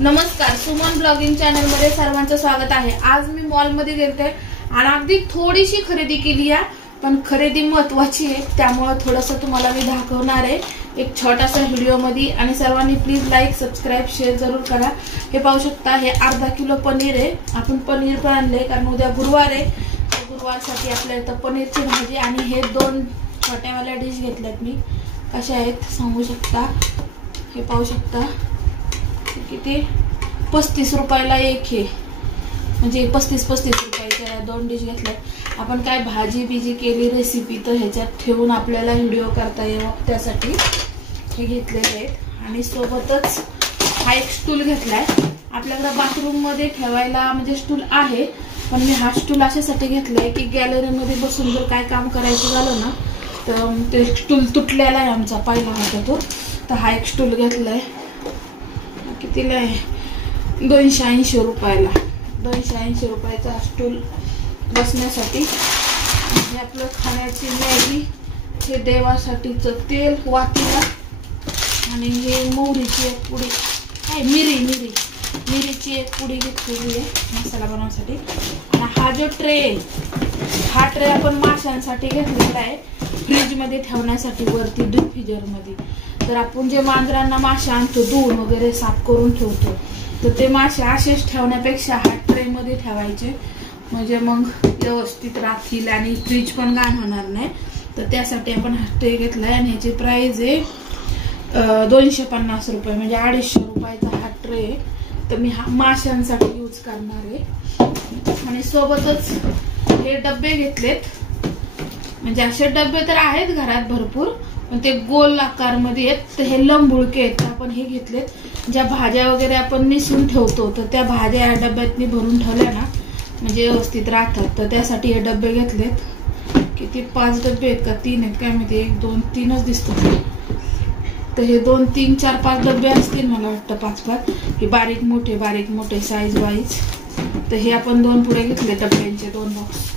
नमस्कार, Suman blogging channel मध्ये सर्वांचं स्वागत आहे। आज मी मॉल मध्ये गेलते आणि अगदी थोडीशी खरेदी केली आहे, पण खरेदी महत्त्वाची आहे त्यामुळे थोडंसं तुम्हाला मी दाखवणार आहे एक छोटासा व्हिडिओ मध्ये। आणि सर्वांनी प्लीज लाईक सबस्क्राइब शेअर जरूर करा। हे पाहू शकता, हे अर्धा किलो पनीर आहे। आपण पनीर पण आणले कारण उद्या गुरुवार आहे, गुरुवारसाठी आपल्याला इथं पनीरची भाजी आणि हे दोन छोट्यावाल्या डिश घेतल्यात मी। कशा आहेत सांगू शकता, हे पाहू शकता किती 35 रुपयाला एक आहे, म्हणजे 35 रुपयाच्या दोन डिश घेतल्या। आपण काय भाजी बिजी केली रेसिपी तर ह्याच्यात ठेवून आपल्याला व्हिडिओ करता यावं त्यासाठी हे घेतलेले आहेत। आणि सोबतच हा एक स्टूल घेतलाय। आपल्याकडे बाथरूम मध्ये ठेवायला म्हणजे स्टूल आहे, पण मी हा स्टूल अशासाठी घेतलाय की गॅलरी मध्ये बसून जर काय काम करायचं झालं ना तर ते स्टूल तुटलेला आहे आमचा, पाहिला होता तो। तर हा एक स्टूल घेतलाय, कितीला आहे 280 रुपयाला। 280 रुपयाचा स्टूल बसण्यासाठी। हे आपलं खाण्याची मॅगी, हे देवासाठीचं तेल वाटीला, आणि हे मोहरीची एक पुडी, काय मिरीची एक पुडी घेतलेली आहे मसाला बनवण्यासाठी। आणि हा जो ट्रे, हा ट्रे आपण माशांसाठी घेतलेला आहे, फ्रीज मध्ये ठेवण्यासाठी वरती डीप फ्रीजर मध्ये। तर आपण जे मांजरांना मासे आणतो धुवून वगैरे साफ करून ठेवतो, तर ते मासे असेच ठेवण्यापेक्षा हा ट्रे मध्ये ठेवायचे, म्हणजे मग व्यवस्थित राहतील आणि फ्रीज पण घाण होणार नाही। तर त्यासाठी आपण हा ट्रे घेतलाय आणि ह्याची प्राइस आहे 250 रुपये, म्हणजे 250 रुपयाचा हा ट्रे। तर मी हा माशांसाठी यूज करणार आहे। आणि सोबतच हे डबे घेतलेत, म्हणजे असे डबे तर आहेत घरात भरपूर, पण ते गोल आकार मध्ये आहेत, तर हे लंबुळके आहेत। आपण हे घेतलेत, ज्या भाज्या वगैरे आपण निसून ठेवतो तर त्या भाज्या या डब्यातनी भरून ठेवल्या ना म्हणजे व्यवस्थित राहतात। तर त्यासाठी हे डबे घेतलेत। किती 5 डबे आहेत का 3 आहेत काय माहिती, 1 2 3च दिसतात। तर हे 2 3 4 5 डबे असतील मला वाटतं, 5 हे बारीक मोठे साईज वाईज। तर हे आपण 2 पुढे घेतले डब्यांचे 2 बॉक्स,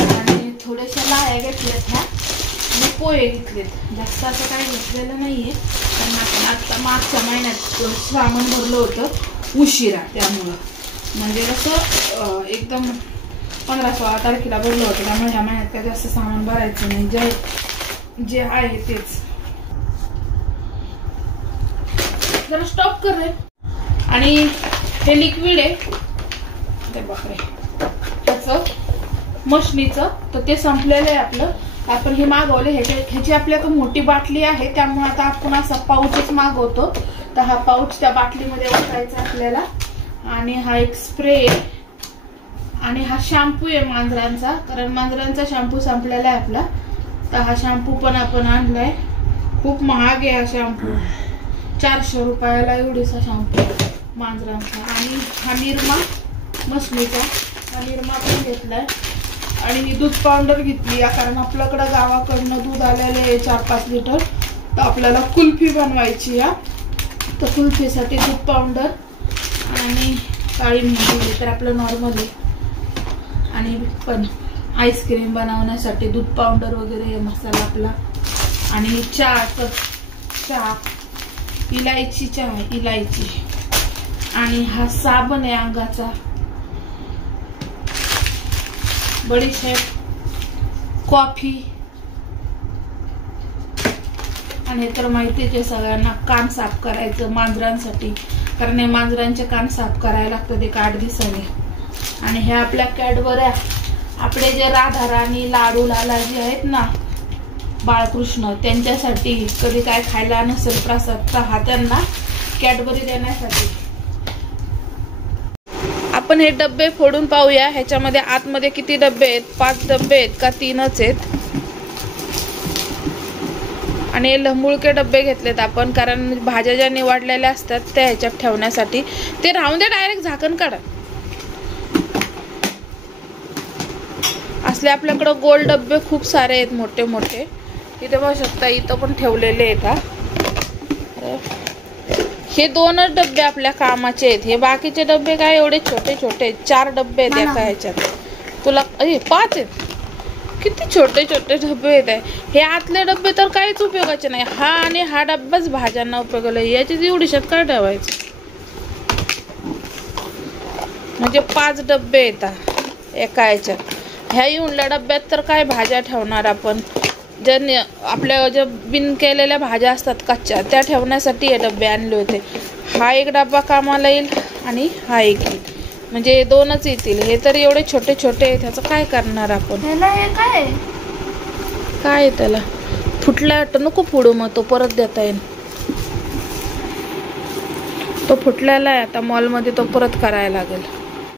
आणि थोड्याशा लाह्या घेतल्यात ह्या, आणि पोहे घेतलेत। जास्त असं काही घेतलेलं नाहीये कारण आपण आता मागच्या महिन्यात श्रावण भरलं होतं उशिरा, त्यामुळं म्हणजे कसं एकदम 15-16 तारखेला भरलं होतं, त्यामुळे ह्या महिन्यात काय जास्त सामान भरायचं नाही, जे आहे तेच। जरा स्टॉप कर रे। आणि हे लिक्विड आहे ते बापरे त्याचं मशनीचं, तर ते संपलेलं आहे आपलं। आपण हे मागवले, ह्याची आपल्याकडे मोठी बाटली आहे, त्यामुळे आता आपण असा पाऊचच मागवतो। तर हा पाऊच त्या बाटलीमध्ये ओतायचा आपल्याला। आणि हा एक स्प्रे आहे, आणि हा शॅम्पू आहे मांजरांचा, कारण मांजरांचा शॅम्पू संपलेला आहे आपला। तर हा शॅम्पू पण आपण आणलाय, खूप महाग आहे हा शॅम्पू, 400 रुपयाला एवढीसा शॅम्पू मांजरांचा। आणि हा निरमा मशनीचा, हा निरमा पण घेतलाय। आणि ही दूध पावडर घेतली कारण आपल्याकडे गावाकडनं दूध आलेले आहे 4-5 लिटर, तर आपल्याला कुल्फी बनवायची आहे, तर कुल्फीसाठी दूध पावडर आणि काळी मिरी तर आपलं नॉर्मल आहे। आणि पण आईस्क्रीम बनवण्यासाठी दूध पावडर वगैरे मसाला आपला। आणि चहा इलायची चहा, इलायची। आणि हा साबण आहे अंगाचा, बडीशेप, कॉफी, आणि तर माहितीच आहे सगळ्यांना कान साफ करायचं मांजरांसाठी, कारण हे मांजरांचे कान साफ करायला लागतं ते 8 दिवसाने। आणि हे आपल्या कॅडबऱ्या, आपले जे राधाराणी लाडू लाला जे आहेत ना बाळकृष्ण, त्यांच्यासाठी कधी काय खायला नसेल प्रसाद तर हा त्यांना कॅडबरी देण्यासाठी। आपण हे डब्बे फोडून पाहूया, ह्याच्यामध्ये आतमध्ये किती डब्बे आहेत, 5 डब्बे आहेत का 3च आहेत। आणि हे लंबुळके डब्बे घेतलेत आपण, कारण भाज्या ज्या निवडलेल्या असतात त्या ह्याच्यात ठेवण्यासाठी। ते राहून दे, डायरेक्ट झाकण काढा। असले आपल्याकडे गोल डब्बे खूप सारे आहेत मोठे मोठे, इथे बघू शकता, इथं पण ठेवलेले आहेत। हे 2च डब्बे आपल्या कामाचे आहेत, हे बाकीचे डब्बे काय एवढे छोटे छोटे, 4 डब्बे आहेत एका ह्याच्यात। तुला 5 आहेत, किती छोटे छोटे डब्बे आहेत। हे आतले डब्बे तर काहीच उपयोगाचे नाही, हा आणि हा डब्बाच भाज्यांना उपयोगाला, याची एवढीशात काय ठेवायचं। म्हणजे 5 डब्बे येतात एका याच्यात. ह्या युनल्या डब्यात तर काय भाज्या ठेवणार आपण, ज्या आपल्या ज्या बिन केलेल्या भाज्या असतात कच्च्या त्या ठेवण्यासाठी हे डबे आणले होते. हा एक डबा कामाला येईल आणि हा एक येईल, म्हणजे 2च येतील. हे तर एवढे छोटे छोटे आहेत, ह्याचं काय करणार आपण. काय त्याला फुटला नको फोडू, मग तो परत देता येईल. तो फुटलेला आहे, आता मॉलमध्ये तो परत करायला लागेल.